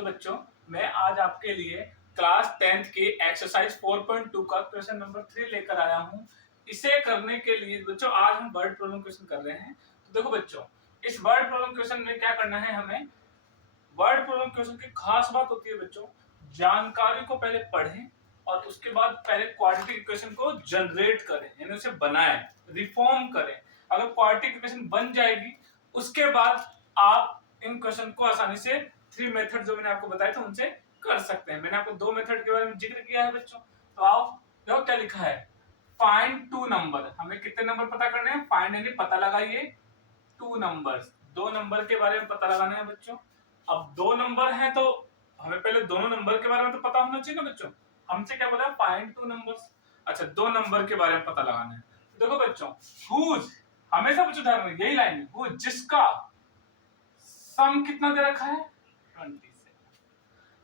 Hello बच्चों, मैं आज आपके लिए क्लास 10th के एक्सरसाइज 4.2 का क्वेश्चन नंबर 3 लेकर आया हूं। इसे करने के लिए बच्चों आज हम वर्ड प्रॉब्लम क्वेश्चन कर रहे हैं। तो देखो बच्चों, इस वर्ड प्रॉब्लम क्वेश्चन में क्या करना है हमें। वर्ड प्रॉब्लम क्वेश्चन की खास बात होती है बच्चों, जानकारी को पहले पढ़ें और उसके बाद पहले क्वाड्रेटिक इक्वेशन को जनरेट करें, यानी उसे बनाएं, रिफॉर्म करें। अगर क्वाड्रेटिक इक्वेशन बन जाएगी उसके बाद आप इन क्वेश्चन को आसानी से 3 मेथड जो मैंने आपको बताए थे उनसे कर सकते हैं। मैंने आपको 2 मेथड के बारे में जिक्र किया है बच्चों। तो आओ देखो क्या लिखा है, फाइंड 2 नंबर। हमें कितने नंबर पता करने हैं, फाइंड यानी पता लगाइए 2 नंबर्स, 2 नंबर के बारे में पता लगाना है बच्चों। अब 2 नंबर हैं तो हमें पहले दोनों नंबर के बारे में तो पता होना चाहिए ना बच्चों। हमसे क्या बोला, फाइंड 2 नंबर्स। अच्छा, 2 नंबर के बारे में पता लगाना है। तो देखो बच्चों, हुज हमेशा बच्चों ध्यान रखना, यही लाइन है, हुज जिसका सम कितना दे रखा है 27।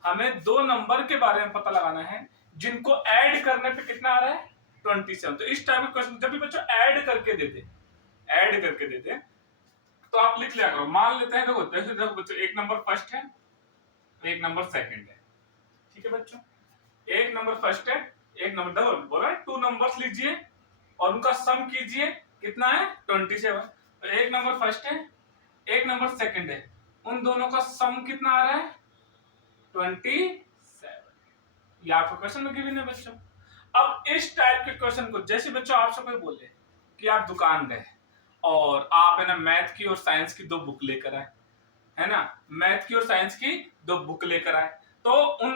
हमें 2 नंबर के बारे में पता लगाना है जिनको ऐड करने पे कितना आ रहा है 27। तो इस टाइप के क्वेश्चन जब भी बच्चों ऐड करके देते तो आप लिख लिया करो। मान लेते हैं, देखो बच्चों, एक नंबर फर्स्ट है, एक नंबर सेकंड है, ठीक है बच्चों। एक नंबर फर्स्ट है, एक नंबर देखो बोला 2 नंबर्स लीजिए और उनका सम कीजिए, कितना है 27। तो एक नंबर फर्स्ट है, एक नंबर सेकंड है, उन दोनों का सम कितना आ रहा है 27। ये आपको क्वेश्चन में गिवन है बच्चों। अब इस टाइप के क्वेश्चन को जैसे बच्चों आपसे कोई बोले कि आप दुकान गए और आप है ना मैथ की और साइंस की 2 बुक लेकर आए, है ना, मैथ की और साइंस की 2 बुक लेकर आए, तो उन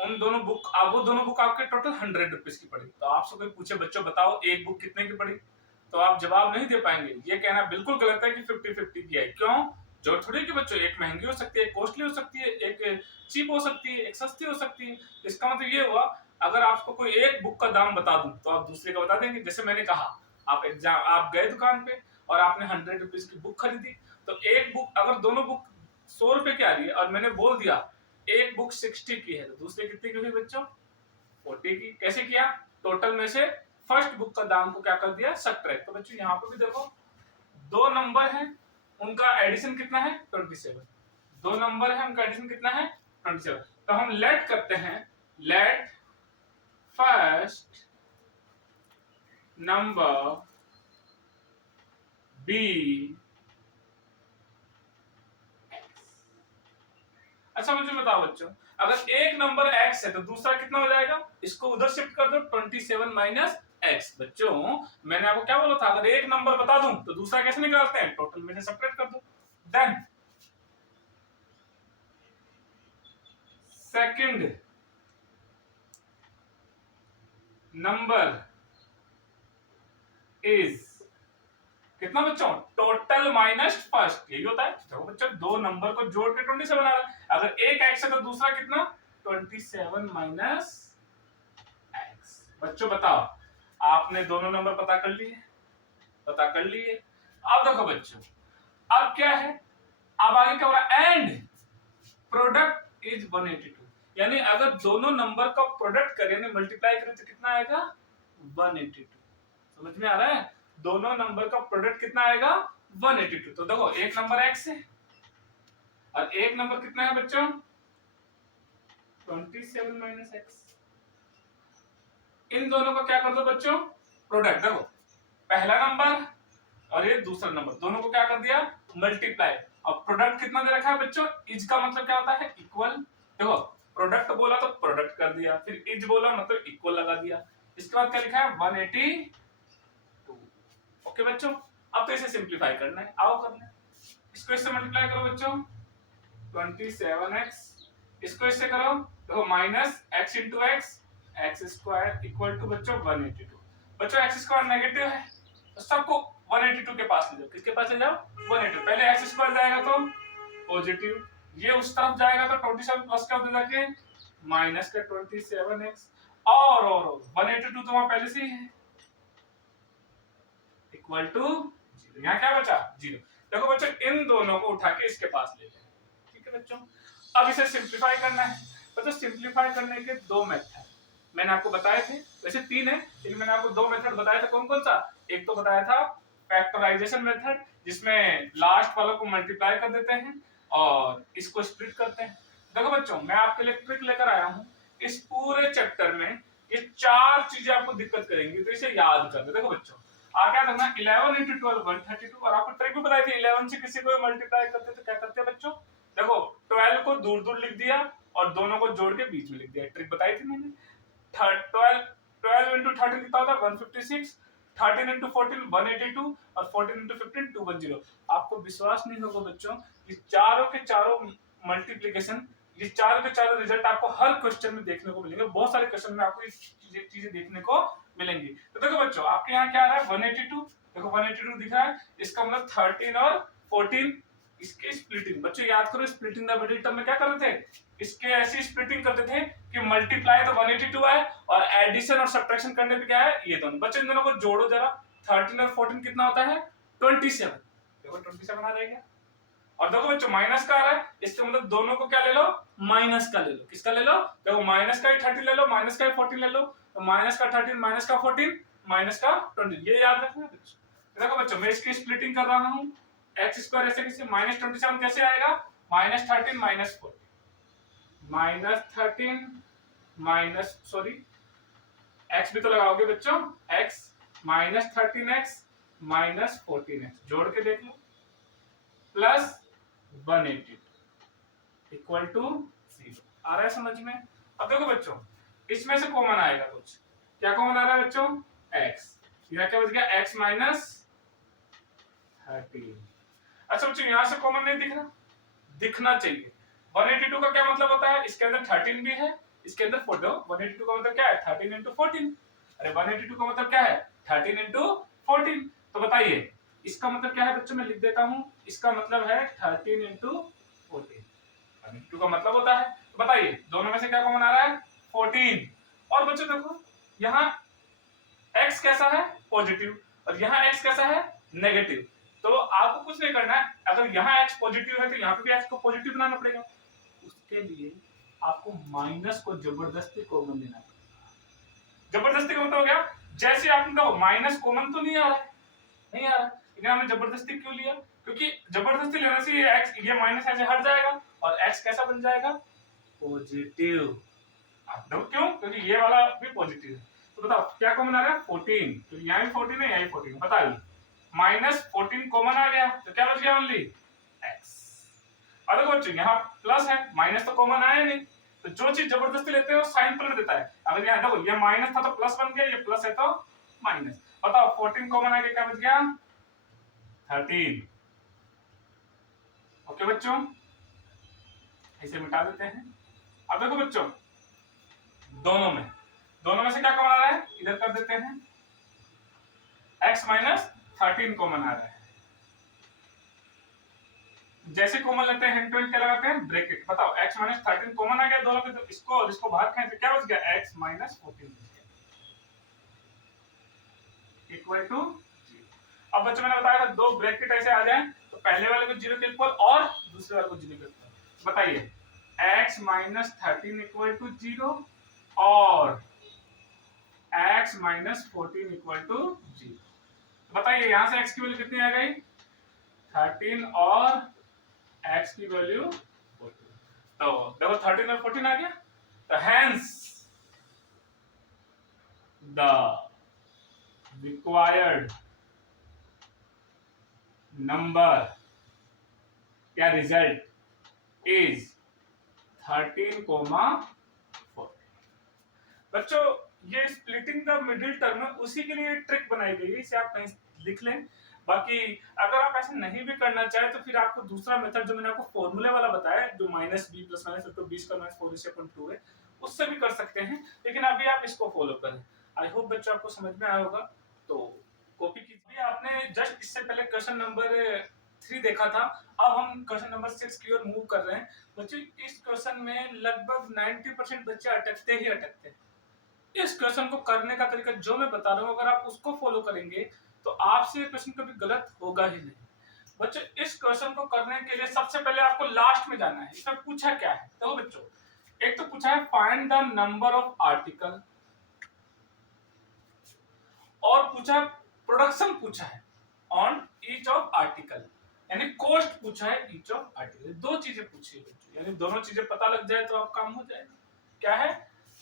उन दोनों बुक वो दोनों बुक आपके टोटल 100 रुपीज की पड़ी। तो आपसे कोई पूछे बच्चों बताओ एक बुक कितने की पड़ी, तो आप जवाब नहीं दे पाएंगे। ये कहना बिल्कुल गलत है कि 50-50 की है। क्यों, जो थोड़ी कि बच्चों एक महंगी हो सकती है, एक कॉस्टली हो सकती है, एक चीप हो सकती है, एक सस्ती हो सकती है। इसका मतलब ये हुआ अगर आपको कोई एक बुक का दाम बता दूं तो आप दूसरे का बता देंगे। जैसे मैंने कहा आप गए दुकान पे और आपने 100 रुपीज की बुक खरीदी, तो एक बुक अगर दोनों बुक 100 रुपए की आ रही है और मैंने बोल दिया एक बुक 60 की है, तो दूसरे कितने की हुई बच्चों 40 की। कैसे किया, टोटल में से फर्स्ट बुक का दाम को क्या कर दिया सब्ट्रैक्ट। तो बच्चों यहाँ पर भी देखो 2 नंबर है, उनका एडिशन कितना है 27। 2 नंबर है, उनका एडिशन कितना है 27। तो हम लेट करते हैं, लेट फर्स्ट नंबर बी। अच्छा मुझे बताओ बच्चों, अगर एक नंबर x है तो दूसरा कितना हो जाएगा, इसको उधर शिफ्ट कर दो 27 माइनस x। बच्चों मैंने आपको क्या बोला था, अगर एक नंबर बता दूं तो दूसरा कैसे निकालते हैं, टोटल में से सब्ट्रैक्ट कर दो। देन सेकंड नंबर इज कितना बच्चों, टोटल माइनस फर्स्ट, यही होता है। देखो बच्चों 2 नंबर को जोड़ के 27 आ रहा है, अगर एक x है तो दूसरा कितना 27 माइनस x। बच्चों बताओ, आपने दोनों नंबर पता कर लिए, अब देखो बच्चों, अब क्या है, अब आगे क्या हो रहा है, एंड प्रोडक्ट इज 182, यानी अगर दोनों नंबर का प्रोडक्ट करें यानी मल्टीप्लाई करें तो कितना आएगा 182। समझ में आ रहा है, दोनों नंबर का प्रोडक्ट कितना आएगा 182। तो देखो एक नंबर x है और एक नंबर कितना है बच्चों 27 माइनस x। इन दोनों का क्या कर दो बच्चों प्रोडक्ट, देखो पहला नंबर और ये दूसरा नंबर, दोनों को क्या कर दिया मल्टीप्लाई। और प्रोडक्ट कितना दे रखा है बच्चों, इज का मतलब क्या होता है इक्वल। देखो प्रोडक्ट बोला तो प्रोडक्ट कर दिया, फिर इज बोला मतलब इक्वल लगा दिया। इसके बाद क्या लिखा है 182। ओके बच्चों, अब तो इसे सिंपलीफाई करना है, आओ करना है। इसको इससे मल्टीप्लाई करो बच्चों 27x, इसको इससे करो देखो minus x into x, x square equal to बच्चों 182। बच्चों एक्स स्क्वायर नेगेटिव है तो सबको 182 के पास ले जाओ, किसके पास ले जाओ 182। पहले एक्स स्क्वायर जाएगा तो पॉजिटिव, ये उस तरफ जाएगा तो 27 प्लस क्या होता जाके माइनस का 27x, और 182 तो वहां पहले से ही है इक्वल टू 0। यहाँ क्या बचा 0। देखो बच्चों इन दोनों को उठा के इसके पास ले जाए, ठीक है बच्चों। अब इसे सिंपलीफाई करना है। बच्चों सिंपलीफाई करने के 2 मेथड मैंने आपको बताए थे, वैसे 3 है लेकिन मैंने आपको 2 मेथड बताया था। कौन कौन सा, एक तो बताया था फैक्टराइजेशन मेथड जिसमें लास्ट वाला को मल्टीप्लाई कर देते हैं और इसको स्प्लिट करते हैं। देखो बच्चों, मैं आपके लिए ट्रिक लेकर आया हूँ। इस पूरे चैप्टर में ये 4 चीजें आपको दिक्कत करेंगी, तो इसे याद कर लो। देखो बच्चों, आ क्या करना, 11 × 12 132, और आपको ट्रिक भी बताई थी, 11 से किसी को मल्टीप्लाई करते तो क्या करते हैं बच्चों। देखो 12 को दूर दूर लिख दिया और दोनों को जोड़ के बीच में लिख दिया। ट्रिक बताई थी मैंने। 12 × 13 कितना होता है 156, 13 × 14 182 और 14 × 15 210। आपको विश्वास नहीं होगा बच्चों, ये चारों के चारों मल्टीप्लिकेशन, ये चारों के चारों रिजल्ट आपको हर क्वेश्चन में देखने को मिलेंगे। बहुत सारे क्वेश्चन में आपको ये चीजें देखने को मिलेंगी। तो देखो बच्चों, आपके यहाँ क्या आ रहा है 182, देखो 182 दिख रहा है, इसका मतलब 13 और 14 इसके स्प्लिटिंग। बच्चों याद करो, स्प्लिटिंग द मिडिल टर्म में क्या करते थे, इसके ऐसी स्प्लिटिंग करते थे कि मल्टीप्लाई तो 182 आए और एडिशन और सब्ट्रैक्शन करने पे क्या है ये दोनों। बच्चों इन दोनों को जोड़ो जरा, 13 और 14 कितना होता है 27। देखो 27 आ जाएगा। और देखो बच्चों माइनस का आ रहा है, इसका मतलब दोनों को क्या ले लो, माइनस का ले लो। किसका ले लो, देखो माइनस का ही 30 ले लो, माइनस का ही 14 ले लो, तो माइनस का 13 माइनस का 14 माइनस का 20, ये याद रखना बच्चों। देखो बच्चों, मैं इसकी स्प्लिटिंग कर रहा हूं, एक्स स्क्वायर ऐसे कैसे, -27 कैसे आएगा, -13 -14 -13 माइनस सॉरी एक्स भी तो लगाओगे बच्चों, x -13x -14x जोड़ के देख लो, प्लस 180 इक्वल टू 0। आ रहा है समझ में। अब देखो बच्चों, इसमें से कॉमन आएगा कुछ, क्या कॉमन आ रहा है बच्चों, x, यह क्या बच गया x -13। अच्छा बच्चों, यहां से कॉमन नहीं दिख रहा, दिखना चाहिए। 182 का क्या मतलब होता है, इसके अंदर 13 भी है, इसके अंदर 14। 182 का मतलब क्या है 13 × 14। अरे 182 का मतलब क्या है 13 × 14। तो बताइए इसका मतलब क्या है बच्चों, मैं लिख देता हूं, इसका मतलब है 13 × 14। 182 का मतलब होता है, तो बताइए दोनों में से क्या कॉमन आ रहा है 14। और बच्चों देखो यहाँ x कैसा है पॉजिटिव और यहाँ x कैसा है नेगेटिव, तो आपको कुछ नहीं करना है। अगर यहाँ x पॉजिटिव है तो यहाँ पे भी x को पॉजिटिव बनाना पड़ेगा। उसके लिए आपको माइनस को जबरदस्ती कॉमन लेना पड़ेगा। जबरदस्ती का मतलब हो गया, जैसे आपने कहा माइनस कॉमन तो नहीं आ रहा है, नहीं आ रहा, लेकिन हमने जबरदस्ती क्यों लिया, क्योंकि जबरदस्ती लेने से ये x, ये माइनस ऐसे हट जाएगा और x कैसा बन जाएगा पॉजिटिव। आप देखो क्यों, क्योंकि ये वाला भी पॉजिटिव है। तो बताओ क्या कॉमन आ रहा है 14, तो यहाँ भी 14 है, यहाँ भी 14। बताइए -14 कॉमन आ गया तो क्या बच गया ओनली x। और देखो बच्चों यहाँ प्लस है, माइनस तो कॉमन आया नहीं, तो जो चीज जबरदस्ती लेते हो साइन पलट देता है। अगर यहाँ देखो ये माइनस था तो प्लस बन गया, ये प्लस है तो माइनस। बताओ 14 कॉमन आ गया, क्या बच गया 13। ओके बच्चों, इसे मिटा देते हैं। अब देखो बच्चों दोनों में से क्या कॉमन आ रहा है, इधर कर देते हैं, x -13 कॉमन आ रहा है। जैसे कॉमन लेते हैं हिंट क्या लगाते हैं ब्रैकेट। बताओ x -13 कॉमन आ गया दोनों के, तो इसको और इसको बाहर खींच, क्या बच गया x -14 इक्वल टू 0। अब बच्चों मैंने बताया था दो ब्रैकेट ऐसे आ जाए तो पहले वाले को 0 के इक्वल और दूसरे वाले को 0 के इक्वल। बताइए x -13 इक्वल टू 0 और x -14 इक्वल टू 0। बताइए यहां से x की वैल्यू कितनी आ गई 13 और x की वैल्यू 14। तो देखो 13 और 14 आ गया, तो hence the required number या रिजल्ट इज 13, 4। बच्चों ये स्प्लिटिंग द मिडिल टर्म है, उसी के लिए ट्रिक बनाई गई है, इसे आप कहीं लिख लें। बाकी अगर आप ऐसे नहीं भी करना चाहे तो फिर आपको दूसरा मेथड जो मैंने आपको फॉर्मूले वाला बताया, जो -b + -2 20 का -4/2 है, उससे भी कर सकते हैं, लेकिन अभी आप इसको फॉलो करें। आई होप बच्चों आपको समझ में आया होगा, तो कॉपी कीजिए। आपने जस्ट इससे पहले क्वेश्चन नंबर 3 देखा था, अब हम क्वेश्चन नंबर 6 की ओर मूव कर रहे हैं। बच्चों इस क्वेश्चन में लगभग 90% बच्चे अटकते ही अटकते हैं। इस क्वेश्चन को करने का तरीका जो मैं बता रहा हूँ, अगर आप उसको फॉलो करेंगे तो आपसे ये क्वेश्चन कभी गलत होगा ही नहीं। बच्चों इस क्वेश्चन को करने के लिए सबसे पहले आपको लास्ट में जाना है। इसमें पूछा क्या है, तो बच्चों एक तो पूछा है find the number of article, और पूछा प्रोडक्शन पूछा है ऑन ईच ऑफ आर्टिकल। यानी कोस्ट पूछा है ईच ऑफ आर्टिकल, दो चीजें पूछी है बच्चों, यानी दोनों चीजें पता लग जाए तो आप काम हो जाएगा। क्या है?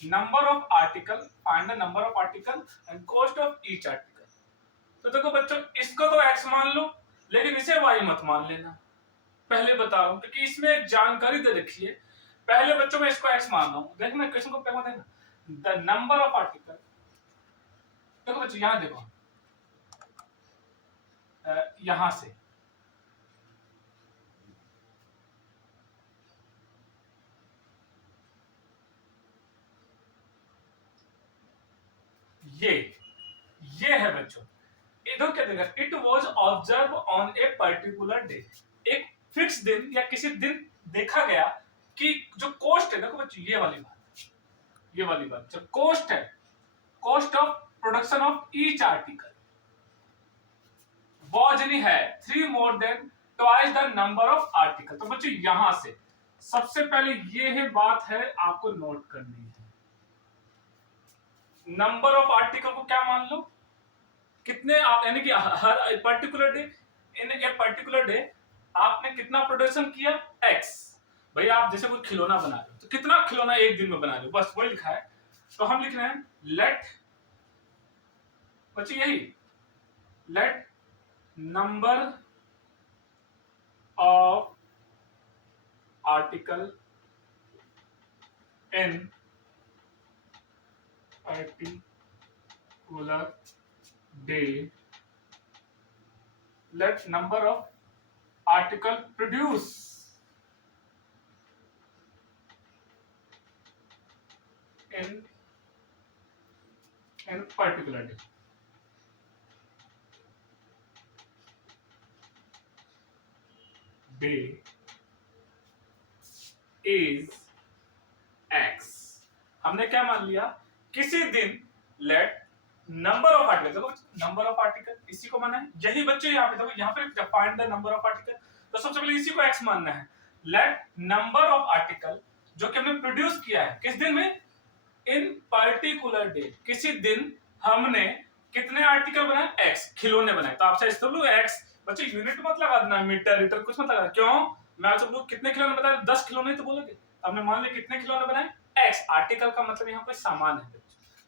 Number of article, find the number of article and cost of each article. तो देखो बच्चों, इसको तो x मान लो, लेकिन इसे y मत मान लेना, पहले बता रहा हूं, क्योंकि इसमें एक जानकारी दे रखी है। पहले बच्चों में इसको x मान रहा हूं, देखो मैं क्वेश्चन को पहले देना, द नंबर ऑफ आर्टिकल, देखो बच्चों यहां देखो, यहां से ये है बच्चों, इधर क्या देगा, it was observe on A particular day, एक फिक्स दिन या किसी दिन देखा गया कि जो कॉस्ट है, देखो बच्चों ये वाली बात, ये वाली बात जो कॉस्ट है, cost of production of each article was नहीं है 3 more than twice the number of article. तो बच्चों यहां से सबसे पहले ये है बात है, आपको नोट करनी है, नंबर ऑफ आर्टिकल को क्या मान लो, कितने आप, यानी कि हर particular day, in a particular day आपने कितना प्रोडक्शन किया, x। भाई आप जैसे कोई खिलौना बना रहे हो तो कितना खिलौना एक दिन में बना रहे हो, बस वही लिखा है। तो हम लिख रहे हैं लेट, बच्चे यही, let number of article in particular day, let number of article produce in particular day, is x। हमने क्या मान लिया, किसी दिन लेट नंबर ऑफ आर्टिकल, देखो नंबर ऑफ आर्टिकल इसी को माना है, यही बच्चे यहाँ पे देखो, यहाँ पे find the number of article, तो सबसे पहले इसी को x मानना है। लेट नंबर ऑफ आर्टिकल जो कि हमने प्रोड्यूस किया है किस दिन में, इन पर्टिकुलर डे, किसी दिन हमने कितने आर्टिकल बनाए, x खिलौने बनाए। तो आपसे इस x, बच्चे यूनिट मत लगा देना, मीटर लीटर कुछ मत लगा, क्यों, मैं आपसे बोलूं कितने खिलौने बनाए, 10 खिलौने तो बोलोगे, हमने मान लिया कितने खिलौने बनाए, x, आर्टिकल का मतलब यहाँ पे सामान है।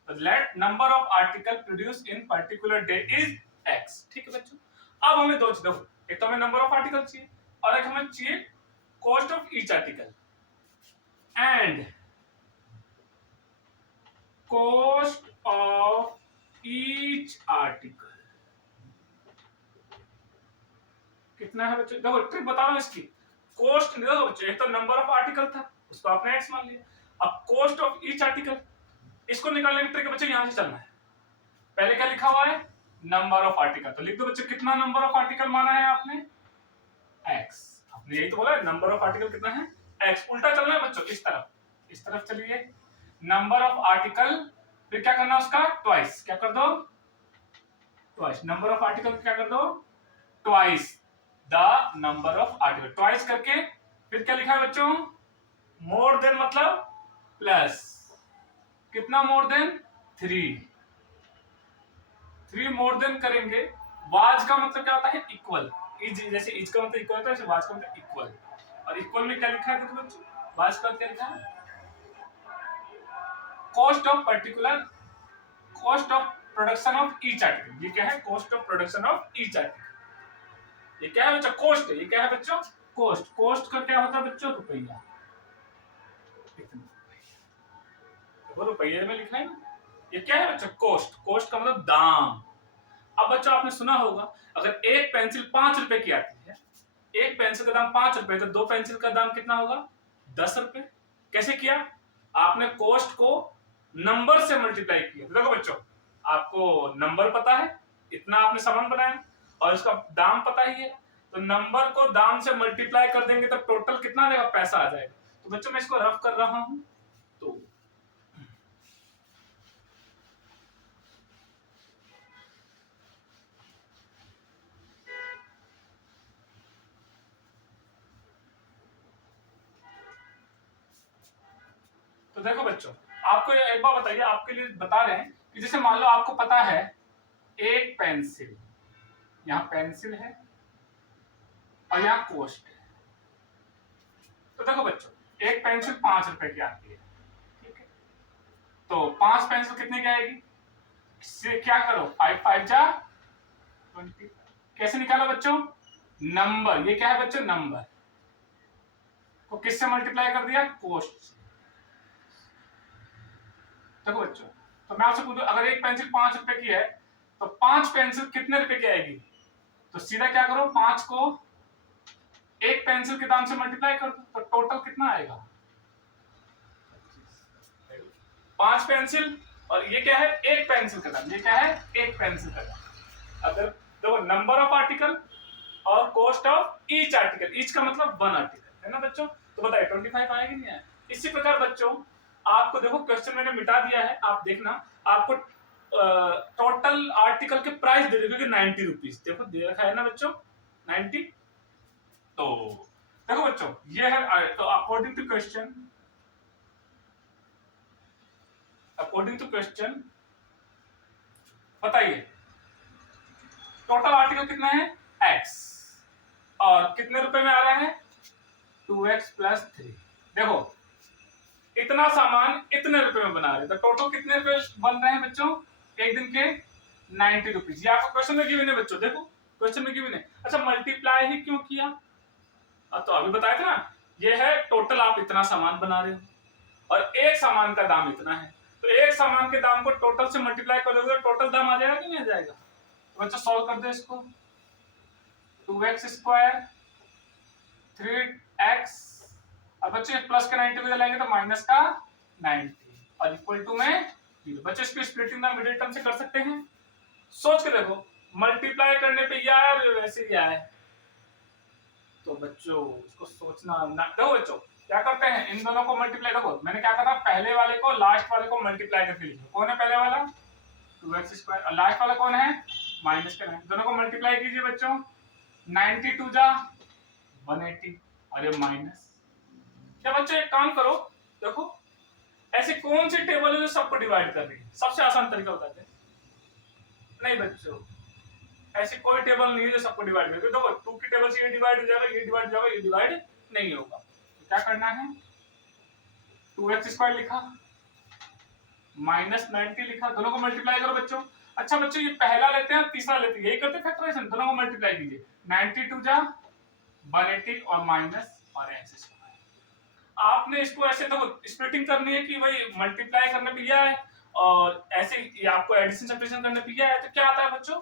Let number of article produce in particular day is x, ठीक है बच्चों। अब हमें दो चीजें, एक तो हमें नंबर ऑफ आर्टिकल चाहिए और एक हमें चाहिए cost of each article, and cost of each article कितना है बच्चों, देखो ट्रिक बता रहा हूं इसकी, कॉस्ट नहीं, देखो बच्चों एक तो नंबर ऑफ आर्टिकल था उसको आपने x मान लिया, अब कॉस्ट ऑफ ईच आर्टिकल, इसको निकालने की ट्रिक बच्चों यहां से चलना है। पहले क्या लिखा हुआ है, नंबर ऑफ आर्टिकल, तो लिख दो बच्चों कितना नंबर ऑफ आर्टिकल माना है आपने, x, आपने यही तो बोला है नंबर ऑफ आर्टिकल कितना है, x। उल्टा चलना है बच्चों, इस तरफ चलिए, नंबर ऑफ आर्टिकल, फिर क्या करना उसका ट्वाइस, क्या कर दो ट्वाइस, नंबर ऑफ आर्टिकल क्या कर दो twice the number of article, twice करके फिर क्या लिखा है बच्चों, मोर देन मतलब प्लस, कितना मोर देन 3 मोर देन करेंगे, वाज का मतलब क्या होता है इक्वल, इज जैसे इज का मतलब इक्वल होता है, वाज का मतलब इक्वल, और इक्वल में क्या लिखा है देखो बच्चों, वाज का क्या लिखा है, cost of particular, cost of production of each article, ये क्या है, cost of production of each article, ये क्या है बच्चों, कॉस्ट है, ये क्या है बच्चों, कॉस्ट, कॉस्ट का क्या होता है बच्चों, रुपया, वो रुपये में लिखा है ना, ये क्या है बच्चों, कॉस्ट, कॉस्ट का मतलब दाम। अब बच्चों आपने सुना होगा, अगर एक पेंसिल 5 रुपए की आती है, एक पेंसिल का दाम 5 रुपए, तो दो पेंसिल का दाम कितना होगा, 10 रुपए। कैसे किया, आपने कॉस्ट को नंबर से मल्टीप्लाई किया। देखो बच्चों, आपको नंबर पता है, इतना आपने सामान बनाया और इसका दाम पता ही है, तो नंबर को दाम से मल्टीप्लाई कर देंगे तो टोटल कितना देगा, पैसा आ जाएगा। तो बच्चों मैं इसको रफ कर रहा हूं, तो देखो बच्चों, आपको एक बार बताइए, आपके लिए बता रहे हैं कि जैसे मान लो आपको पता है एक पेंसिल, यहाँ पेंसिल है और यहाँ कोस्ट है। तो देखो बच्चों, एक पेंसिल 5 रुपए की आती है, ठीक है, तो 5 पेंसिल कितने की आएगी, इससे क्या करो 5 5 जा 20। कैसे निकालो बच्चों, नंबर, ये क्या है बच्चों, नंबर को किससे मल्टीप्लाई कर दिया, कोस्ट से। देखो बच्चों, तो मैं आपसे पूछूं, अगर एक पेंसिल 5 रुपए की है तो 5 पेंसिल कितने रुपए की आएगी, तो सीधा क्या करो, 5 को एक पेंसिल के दाम से मल्टीप्लाई कर दो, तो टोटल कितना आएगा, 5 पेंसिल, और ये क्या है, एक पेंसिल का दाम, ये क्या है, एक पेंसिल का दाम। अगर देखो नंबर ऑफ आर्टिकल और cost of each article, each का मतलब 1 आर्टिकल है ना बच्चों, तो बताइए 25 आएगा नहीं आया। इसी प्रकार बच्चों आपको देखो क्वेश्चन मैंने मिटा दिया है, आप देखना, आपको टोटल आर्टिकल के प्राइस दे देंगे 90 रुपीज, देखो दे रखा है ना बच्चों 90। तो देखो बच्चों ये है, तो अकॉर्डिंग टू क्वेश्चन बताइए टोटल आर्टिकल कितना है, x, और कितने रुपए में आ रहा है, 2x + 3। देखो इतना सामान इतने रुपए में बना रहे, तो टोटल कितने रुपए बन रहे हैं बच्चों, एक दिन के 90 रुपीज। ये आपको क्वेश्चन में गिवन है बच्चों, देखो क्वेश्चन में गिवन है। अच्छा मल्टीप्लाई ही क्यों किया, तो अभी बताया था ना, ये है टोटल आप इतना सामान बना रहे हो और एक सामान का दाम इतना है, तो एक सामान के दाम को टोटल से मल्टीप्लाई कर दोगे तो टोटल दाम आ जाएगा कि नहीं आ जाएगा। तो बच्चों सॉल्व कर दो इसको, 2x² 3x, अब बच्चे प्लस का 90 को लेंगे तो माइनस का 90 और इक्वल टू में 0। बच्चे इसको स्प्लिटिंग द मिडिल टर्म से कर सकते हैं, सोच के देखो, मल्टीप्लाई करने पे यार वैसे क्या है, तो बच्चों इसको सोचना ना, देखो बच्चों क्या करते हैं, इन दोनों को मल्टीप्लाई, देखो मैंने क्या कहा था, पहले वाले को लास्ट वाले को मल्टीप्लाई करके लिखो, कौन है पहले वाला 2x² और लास्ट वाला कौन है माइनस का 9, दोनों को मल्टीप्लाई कीजिए बच्चों, 92 जा 180 और ये माइनस। क्या बच्चों एक काम करो, देखो ऐसी कौन सी टेबल है जो सबको डिवाइड कर रही है, सबसे आसान तरीका बताते हैं, नहीं बच्चों ऐसी कोई टेबल नहीं है जो सबको डिवाइड करे, देखो 2 की टेबल से ये डिवाइड हो जाएगा, ये डिवाइड हो जाएगा, ये डिवाइड नहीं होगा, तो क्या करना है, 2x² लिखा -90 लिखा, दोनों को मल्टीप्लाई करो बच्चों। अच्छा बच्चों ये पहला लेते हैं तीसरा लेते हैं, यही करते फैक्टराइजेशन, दोनों को मल्टीप्लाई कीजिए, 92 जा 180 और माइनस और x²। आपने इसको ऐसे तो स्प्लिटिंग करनी है कि भाई मल्टीप्लाई करने पे क्या है और ऐसे ये आपको एडिशन सब्ट्रैक्शन करने पे क्या है, तो क्या आता है बच्चों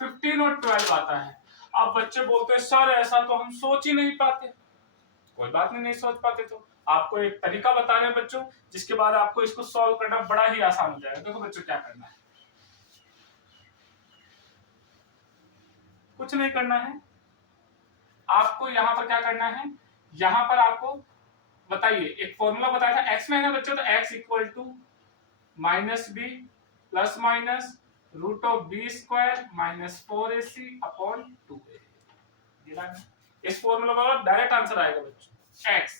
15 और 12 आता है। अब बच्चे बोलते हैं सर ऐसा तो हम सोच ही नहीं पाते, कोई बात नहीं, नहीं सोच पाते तो आपको एक तरीका बता रहे हैं बच्चों, जिसके बाद आपको इसको सॉल्व करना बड़ा ही आसान हो जाएगा। देखो बच्चों क्या करना है, कुछ नहीं करना है, आपको यहाँ पर क्या करना है, यहाँ पर आपको बताइए एक फॉर्मूला बताया था x में है ना बच्चों, तो x equal to -b plus minus √b² -4ac upon 2a। इस फॉर्मूला का डायरेक्ट आंसर आएगा बच्चों। x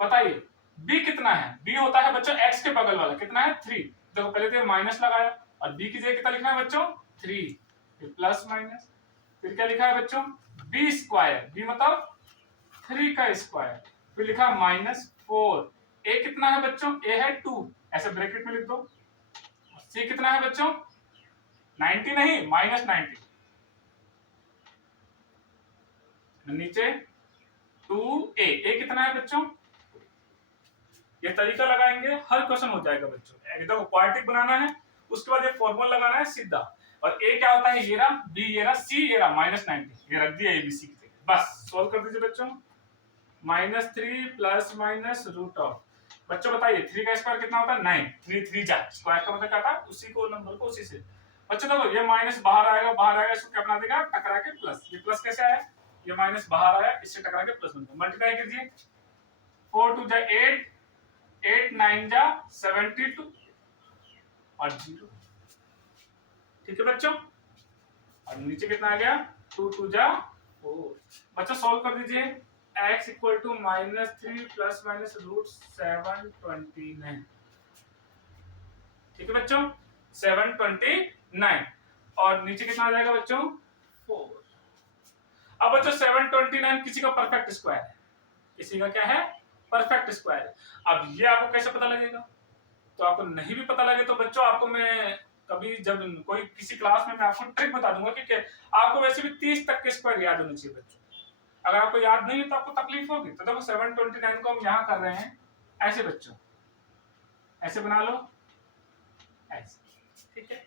बताइए b कितना है, b होता है बच्चों x के बगल वाला, कितना है 3, देखो पहले तो माइनस लगाया और b की जगह कितना लिखना है बच्चों 3, फिर प्लस माइनस, फिर क्या लिखा है बच्चों b² b मतलब 3 का स्क्वायर, फिर लिखा -4, a कितना है बच्चों, a है 2, ऐसे ब्रैकेट में लिख दो, c कितना है बच्चों 90 नहीं -90, नीचे 2a, a कितना है बच्चों, ये तरीका लगाएंगे हर क्वेश्चन हो जाएगा बच्चों। देखो क्वाड्रेटिक बनाना है, उसके बाद ये फॉर्मूला लगाना है सीधा, और a क्या होता है ये रहा, b ये रहा, c ये रहा -90, ये रख दिया abc की जगह, बस सॉल्व कर दीजिए बच्चों। -3 प्लस माइनस रूट ऑफ, बच्चों बताइए 3 का स्क्वायर कितना होता है 9, 3 3 जा, स्क्वायर का मतलब क्या था उसी को नंबर को उसी से, बच्चों देखो ये माइनस बाहर आएगा, इसको क्या बना देगा टकरा के प्लस, ये प्लस कैसे आया, ये माइनस बाहर आया इससे टकरा के प्लस बनता है, मल्टीप्लाई कीजिए 4 2 जा 8, 8 9 जा 72 और 0, ठीक है बच्चों, और नीचे कितना आ गया 2 2 जा 4, बच्चों सॉल्व कर दीजिए, x equal to -3 plus minus √729, ठीक है बच्चों 729, और नीचे कितना आ जाएगा बच्चों 4। अब बच्चों 729 किसी का परफेक्ट स्क्वायर है, किसी का क्या है, परफेक्ट स्क्वायर है। अब ये आपको कैसे पता लगेगा, तो आपको नहीं भी पता लगे तो बच्चों आपको मैं कभी जब कोई किसी क्लास में मैं आपको ट्रिक बता दूंगा कि आपको वैसे भी 30 तक के स्क्वायर याद होने चाहिए बच्चों। अगर आपको याद नहीं है तो आपको तकलीफ होगी। तो देखो 729 को हम यहाँ कर रहे हैं ऐसे बच्चों, ऐसे बना लो ऐसे, ठीक है।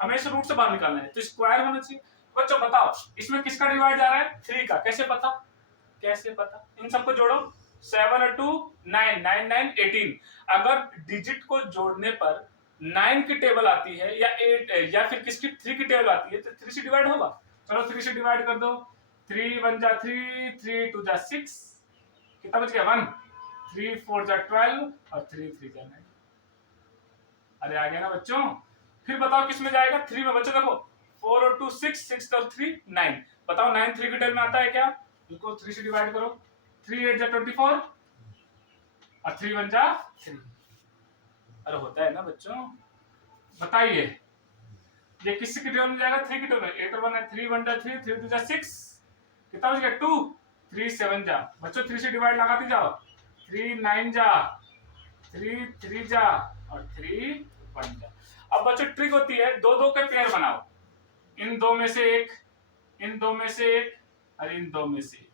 हमें इस रूट से बाहर निकालना है तो स्क्वायर होना चाहिए। बच्चों बताओ इसमें किसका डिवाइड जा रहा है, 3 का। कैसे पता, कैसे पता, इन सबको जोड़ो, 7 और 2 9, 9 9 18। अगर डिजिट को जोड़ने पर 9 की टेबल आती है या 8 या फिर किसकी 3 की टेबल आती है तो 3 से डिवाइड होगा। चलो 3 से डिवाइड कर दो, 3 1 जा 3, 3 2 जा 6, कितना बच गया 1, 3 4 जा 12 और 3 3 जा 9। अरे आ गया ना बच्चों। फिर बताओ किस में जाएगा, 3 में। बच्चों देखो 4 और 2 6, 6 और 3 9। बताओ 9 3 की टेबल में आता है क्या, इसको 3 से डिवाइड करो, 3 8 जा 24 और 3 1 जा 3। अरे होता है ना बच्चों। बताइए ये किसकी टेबल में जाएगा, 3 की टेबल में। 8 और 1 है, 3 1 जा 3, 3 2 जा 6, कितना बच गया 2, 3 7 जा। बच्चों 3 से डिवाइड लगाते जाओ, 3 9 जा, 3 3 जा और 3 1 जा। अब बच्चों ट्रिक होती है, दो दो के पेयर बनाओ, इन दो में से एक, इन दो में से एक और इन दो में से एक।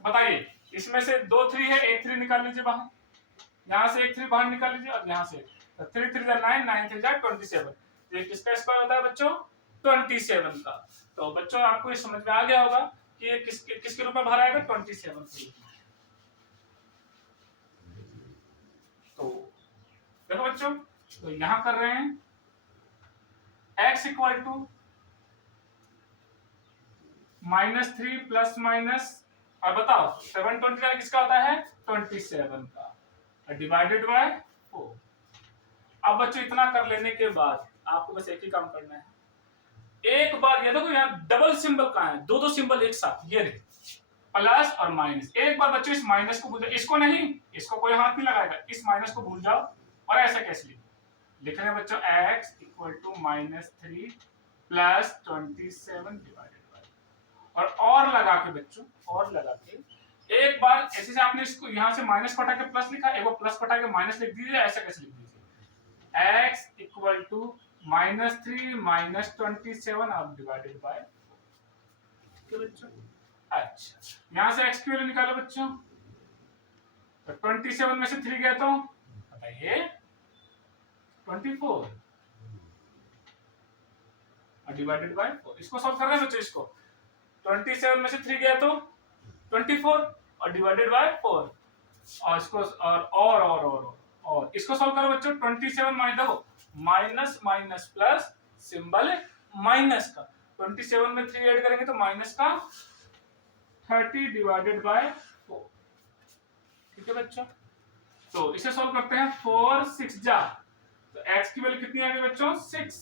बताइए इसमें से 2 3 है, एक 3 निकाल लीजिए बाहर, यहाँ से एक 3 बाहर निकाल लीजिए और यहाँ से 3 3 जा 9, 9 3 जा 27। ये किसका स्क्वायर होता है बच्चों, 27 का। तो बच्चों आपको ये समझ में आ गया होगा कि ये किसके रूप में बाहर आएगा, 27 के रूप में। तो देखो बच्चों, तो यहां कर रहे हैं x equal to -3 plus minus, और बताओ 729 किसका होता है, 27 का, डिवाइडेड बाय 4। अब बच्चों इतना कर लेने के बाद आपको बस एक ही काम करना है, एक बार ये देखो यहाँ डबल सिंबल कहाँ है, दो दो सिंबल एक साथ, ये रहे प्लस और माइनस। एक बार बच्चों इस माइनस को भूल जाओ, इसको नहीं, इसको कोई हाथ नहीं लगाएगा, इस माइनस को भूल जाओ। और ऐसा कैसे लिख रहे हैं बच्चों, x equal to -3 plus 27 divided by, और लगा के बच्चों, और लगा के एक बार ऐसे से आपने इसको यहाँ से माइनस पटा के प्लस लिखा, एक बार प्लस पटा के माइनस लिख दीजिए। ऐसा कैसे लिख दीजिए, x इक्वल टू -3 माइनस 27 और डिवाइडेड बाय बच्चों। अच्छा यहां से x की वैल्यू निकालो बच्चों, तो 27 में से 3 गया तो बताइए 24 और डिवाइडेड बाय 4। इसको सॉल्व कर रहे हैं बच्चों, इसको 27 में से 3 गया तो 24 और डिवाइडेड बाय 4, और इसको और इसको सॉल्व करो बच्चों। 27 माइनस, देखो minus minus plus, symbol minus का, 27 में 3 ऐड करेंगे तो माइनस का 30 डिवाइडेड बाय 4। ठीक है बच्चों, तो इसे सॉल्व करते हैं, 4 6 जा, तो x की वैल्यू कितनी आ गई बच्चों, 6।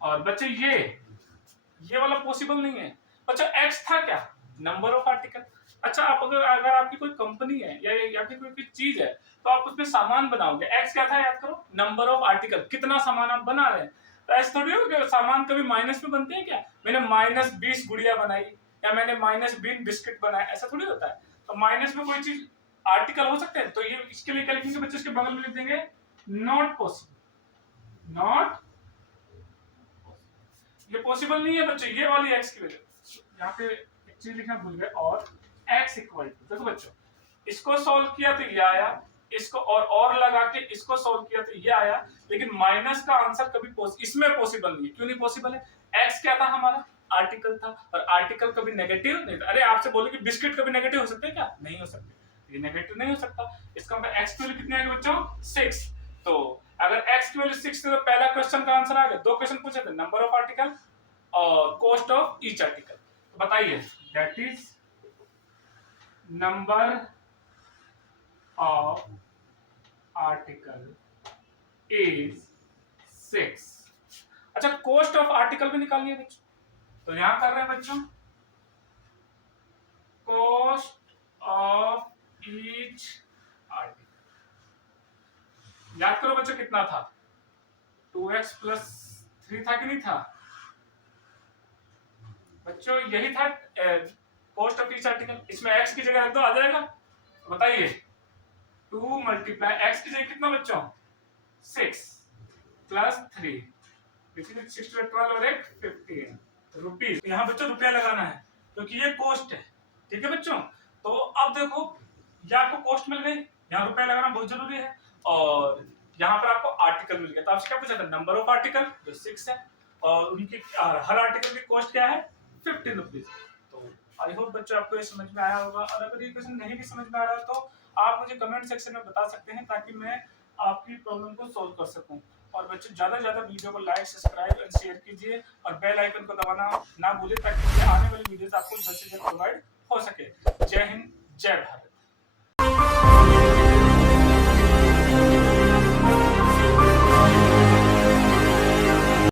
और बच्चे ये वाला पॉसिबल नहीं है बच्चों, x था क्या, नंबर ऑफ आर्टिकल। अच्छा आप अगर आपकी कोई कंपनी है या फिर कोई चीज है तो आप उसमें सामान बनाओगे, x क्या था याद करो, नंबर ऑफ आर्टिकल, कितना सामान आप बना रहे हैं। तो ऐसा थोड़ी हो कि सामान कभी माइनस में बनते हैं क्या, मैंने -20 गुड़िया बनाई या मैंने -20 बिस्किट बनाए, ऐसा थोड़ी होता है। तो माइनस में कोई चीज आर्टिकल हो सकते हैं, तो ये इसके लिए क्या लिखेंगे बच्चे, इसके बगल में लिख देंगे नॉट पॉसिबल, नॉट, ये पॉसिबल नहीं है बच्चे, ये वाली x की वैल्यू। यहाँ पे एक चीज लिखना भूल गए, और x इक्वल टू, देखो बच्चों इसको सॉल्व किया तो ये आया, इसको और लगा के इसको सॉल्व किया तो ये आया, लेकिन माइनस का आंसर कभी इसमें पॉसिबल नहीं है। क्यों नहीं पॉसिबल है, x क्या था हमारा, आर्टिकल था, और आर्टिकल कभी नेगेटिव नहीं था। अरे आपसे बोले कि बिस्किट कभी नेगेटिव हो सकते हैं क्या, नहीं हो सकते, ये नेगेटिव नहीं हो सकता। इसका मतलब x की वैल्यू कितनी आएगी बच्चों, 6। तो अगर x की वैल्यू 6 थी तो पहला क्वेश्चन का आंसर आ गया। दो क्वेश्चन पूछे थे, नंबर ऑफ आर्टिकल और कॉस्ट ऑफ ईच आर्टिकल। तो बताइए that is number of article is 6। अच्छा कॉस्ट ऑफ आर्टिकल भी निकालनी है बच्चों, तो यहां कर रहे हैं बच्चों, कॉस्ट ऑफ ईच आर्टिकल। याद करो बच्चों कितना था, 2x + 3 था कि नहीं था, बच्चों यही था कॉस्ट ऑफ ईच आर्टिकल। इसमें x की जगह रख दो, आ जाएगा। बताइए 2 मल्टीप्लाई x की जगह कितना बच्चों 6 प्लस 3 6 12 और 1 15 रुपीज। यहाँ बच्चों रुपया लगाना है क्योंकि ये कॉस्ट है, ठीक है बच्चों। तो अब देखो ये आपको कॉस्ट मिल गई, यहाँ रुपया लगाना बहुत जरूरी है, और यहाँ पर आपको आर्टिकल मिल गया। तो आपसे क्या पूछा था, नंबर ऑफ आर्टिकल जो 6 है, और उनकी हर आर्टिकल की कॉस्ट क्या है 15 रुपीज। तो आई होप बच्चों आपको ये समझ में आया होगा, और अगर ये क्वेश्चन नहीं भी समझ में आ रहा तो आप मुझे कमेंट सेक्शन में बता सकते हैं ताकि मैं आपकी प्रॉब्लम को सॉल्व कर सकूं। और बच्चों ज्यादा से ज्यादा वीडियो को लाइक सब्सक्राइब एंड शेयर कीजिए, और बेल आइकन को दबाना ना भूलिए ताकि आने वाली वीडियोस आपको जल्द से जल्द प्रोवाइड हो सके। जय हिंद, जय भारत।